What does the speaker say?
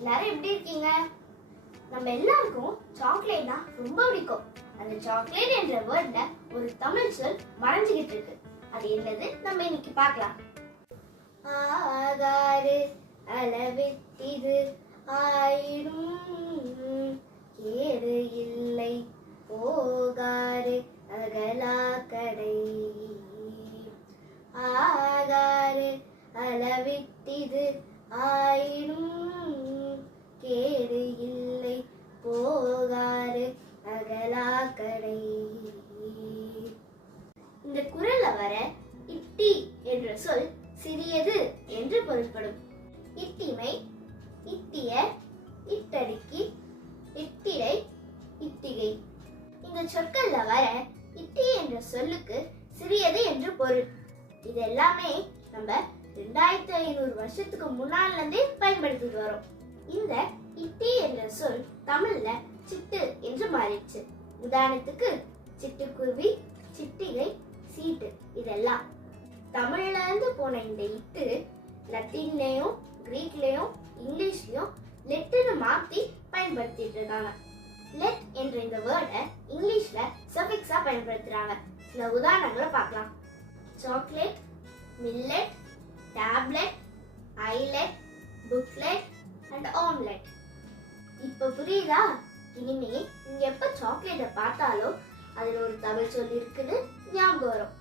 எல்லாரும் எப்படி இருக்கீங்க? நம்ம எல்லாருக்கும் சாக்லேட்னா ரொம்ப பிடிக்கும். அந்த சாக்லேட் என்ற வேர்ட்ல ஒரு தமிழ் சொல் மறைஞ்சுகிட்டு இருக்கு. அது என்னது? நம்ம இன்னைக்கு பார்க்கலாம். ஆகாறு அளவித்திது ஆயிடும் கேடு இல்லை. போகாறு அகலா கடை ஆகாறு அளவித்திது ஆயினும் வர இட்டி என்ற சொல் சிறியது என்று பொருள்படும். இட்டிமை இட்டிய இட்டடுக்கி இட்டிடை இட்டிகை. இந்த சொற்கள்ல வர இட்டி என்ற சொல்லுக்கு சிறியது என்று பொருள். இது எல்லாமே நம்ம ரெண்டாயிரத்தி ஐநூறு வருஷத்துக்கு முன்னால இருந்தே பயன்படுத்திட்டு வரோம். இந்த இட்டி என்ற சொல் தமிழ்ல சிட்டு என்று மாறிடுச்சு. உதாரணத்துக்கு சிட்டுக்குருவி சிட்டிகை இதெல்லாம். தமிழ்ல இருந்து போன இந்த இத்து லத்தீன்லயும் கிரீக்லேயும் இங்கிலீஷ்லயும் லெட்டுன்னு மாத்தி பயன்படுத்திட்டு இருக்காங்க லெட் என்ற இந்த வேர்டை இங்கிலீஷ்ல சஃபிக்ஸாக பயன்படுத்துறாங்க. சில உதாரணங்களை பார்க்கலாம். Chocolate millet tablet islet booklet and omelette இப்போ புரியுதா? இனிமே நீங்கள் எப்போ சாக்லேட்டை பார்த்தாலும் அதில் ஒரு தமிழ் சொல் இருக்குன்னு ஞாபகம் வரும்.